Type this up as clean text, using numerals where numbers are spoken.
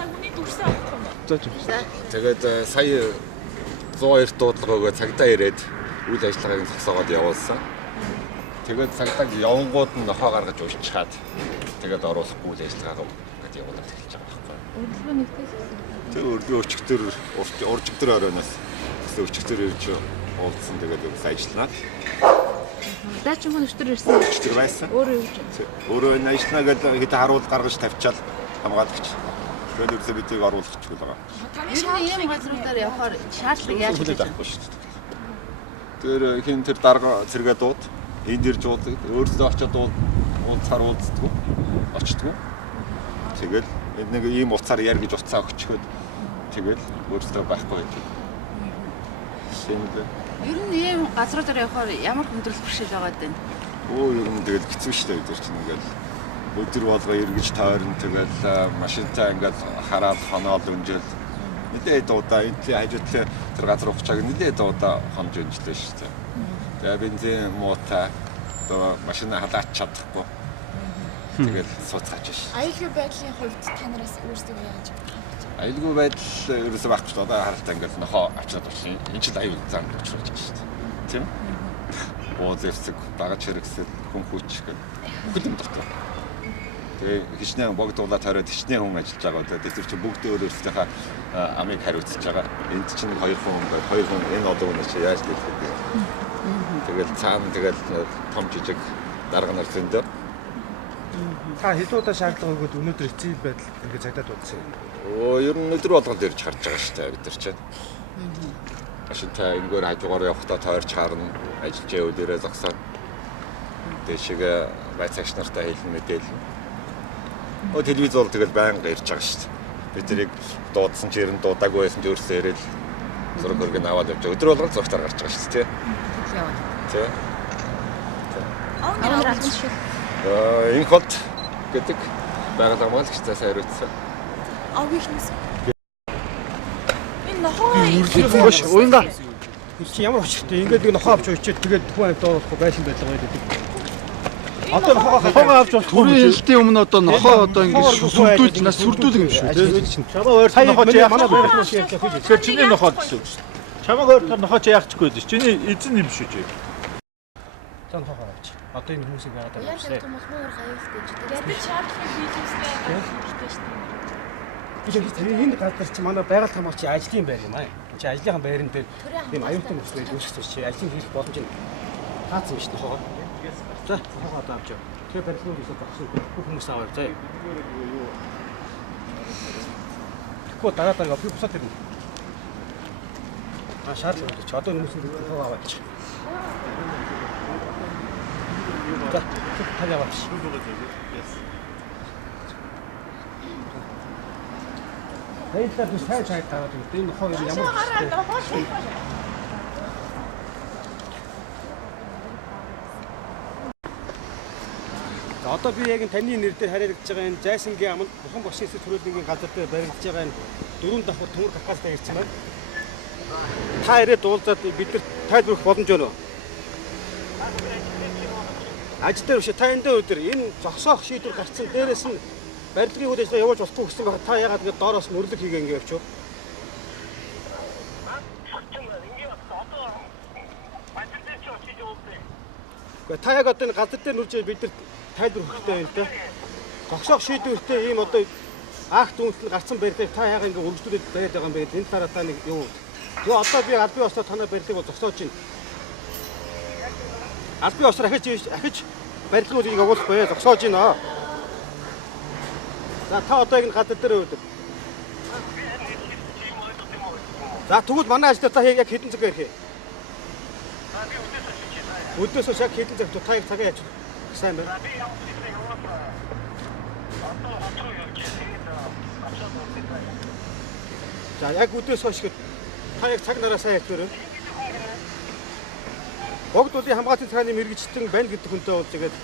Хүний дүрсэн авах юм байна. Тэгээд сая 102 дуудлагыг цагдаа ирээд үйл ажиллагааг зогсоогоод явуулсан. Тэгээд цагдаа явангууд нь нохоо гаргаж уучаад тэгээд оруулахгүй үйл ажиллагааг ингэж явуулаад эхэлж байгаа байхгүй. Өглөө нэгтээс. Тэр өглөө өчигдөр уржигдөр оройноос гэсэн өчигдөр ирж уулзсан тэгээд ажилланаа. Даач юм өчтөр ирсэн. Өчигдөр байсан. Өөрөө юу ч. Өөрөө энэ ажилланаа гэдэг хэд харуул гаргаж тавьчаал хамгаалагч. Тэгээд үсээ бидийг оруулахгүй байгаа. Ийм газруудаар явахаар шаардлага яаж хэлж байхгүй шүү дээ. Тэр хин тэр дарга зэрэгээ дууд энд ирж уулздаг. Өөрсдөө очиод уулзахаар уулздаг. Очдөг. Тэгэл нэг ийм уцаар яар гэж уцаа өгчхөд тэгэл өөрсдөө байхгүй байдаг. Шинэ. Ер нь ийм газруудаар явахаар ямар хүндрэл бэрхшээл байгаа дээ. Ер нь тэгэл хэцүү шүү дээ бид нар чинь ингээл өдөр болго эргэж тойрон тэгэл машинтаа ингээд хараад хоноол өнжил нэлээд удаа энэний хажуудлаа тэр газар ухчааг нэлээд удаа хонж өнжлөө шүү дээ. Тэгээ бензин муутай одоо машина халаач чадахгүй. Тэгэл сууцгаач ш. Аюулгүй байдлын хувьд та нараас өөрсдөө яаж бодож аюулгүй байдал ерөөсөө байхгүй ч одоо харалтаа ингээд нохоо авчаад очив. Энд чинь аюул зам очиж байгаа шүү дээ. Тийм. Бооз эвсэг дагаж хэрэгсэл хүн хүч гэх бүхэн дуртай. Тэгээ хичнээн богдуулаад хараад хичнээн хүн ажиллаж байгаа. Тэгээд тэр чинь бүгд өөрөөсөө амийг хариуцж байгаа. Энд чинь хоёр хүн энэ одоо үнэ чи яаж дэлгэх вэ? Тэгэл цаана тэгэл том жижиг дарга нар зөндөө. Та хэдуудаа шаардлага өгөөд өнөөдөр эцсийн байдал ингээд цагдаад удсан. Ер нь өдөр болгонд ирж харж байгаа шүү дээ бид нар чинь. Машинтаа энгээр хажуугаар явахдаа тойрч харна, ажиллаж явуулаараа зогсоод. Дэшигээ байцаагч нартай хэлэн мэдээлнэ. Телевизээр тэгэл байнга ирж байгаа шүү дээ. Бид тэрийг дуудсан ч ерэн дуудаагүй байсан ч өөрсдөө ирэл зураг хөргөнд аваад явж байгаа. Өдөр болгон зургатаар гарч байгаа шүү дээ. Тий. Авнаар алсан шүү. Энэ хот гэдэг байгаль хамгаалагчдаас хариуцсан. авихнаас Энэ нохоо Хөөш уянга. Чи ямар очтой ингээд нэг нохоо авч очиод тэгээд хүн амт оруулахгүй байлан байлгаа гэдэг. Одоо нохоо авч болох Түрийн хэлтийн өмнө одоо нохоо одоо ингээд сүрдүүлж нас сүрдүүлэх юм шүү дээ. чамаа өөр нохоо чи яах манай байх нь шиг явах гэж. Тэгэхээр чиний нохоо гэсэн. Чамаг өөр нохоо чи яах ч гээдэж. Чиний эзэн юм шүү чи. За нохоо авч. Одоо энэ хүмүүсийг байгаад байгаа яаж юм. юм бол муур аюултай ч гэдэг. ядаж шаардлагыг биелүүлснээр гаргаж шүү дээ. Энэ газар чи манай байгаль хамгаалч ажлын байр юм аа. Чи ажлынхан байранд дээр ийм аюултай нөхцөл үүсгэж чи ажлын хийх боломж нь таацсан шүү дээ. За нохоо одоо авч. Тэгээ барилгын үсээ багсан бүх хүмүүс аваад заа. Тэгэхгүй дараа би бусаад ирнэ. Шаардлага өгч одоо хүмүүсийн нохоо аваач. За тань аваач. Хэйлээ би сайн таваад энэ нохоо ямар одоо би яг таны нэр дээр харьяалагдж байгаа энэ Жайсангийн аманд Бухан бошийн эсрэг төрөлгийн газар дээр баригдаж байгаа энэ дөрөв давхар төмөр кавказтай ирсэн байна. Та ирээд уулзаад бид нар тайлбарлах боломж байна уу? Ажил дээр биш та энэ дээр өдөр энэ зогсоох шийдвэр гарцсан дээрээс нь барилгын үйл ажиллагаа явуулж болохгүй гэсэн байхад та яагаад ингэ доороос нь өрлөг хийгээ ингэ явчих вэ? Та яг одоо энэ газар дээр нүрж бид нар тайлбар өгөхтэй байна те. Зогсоох шийдвэртэй ийм одоо акт үнэлэл гарцсан барилгыг та яагаад ингэ өргөжлүүлээд байгаад байгаа юм бэ? Энэ дараа та нэг юу? Тэгээ одоо би аль бие осоо танай барилгыг бол зогсоож байна. Аль бие осоо ахиж барилгын үлийг явуулах бай зогсоож байна. За та одоо энэ газар дээр өвдөв. За тэгвэл манай ажлаа та яг хэдэн цаг ярих вэ? Өдөөсөө яг хэдэн цаг та яг цагаа яаж сайн байна? За яг өдөөс хойш та яг цаг нараа сайн хэлбэр. Богд улсын хамгаалалтын цааны мэрэгчлэн байна гэдэг хүнтэй уулзгээд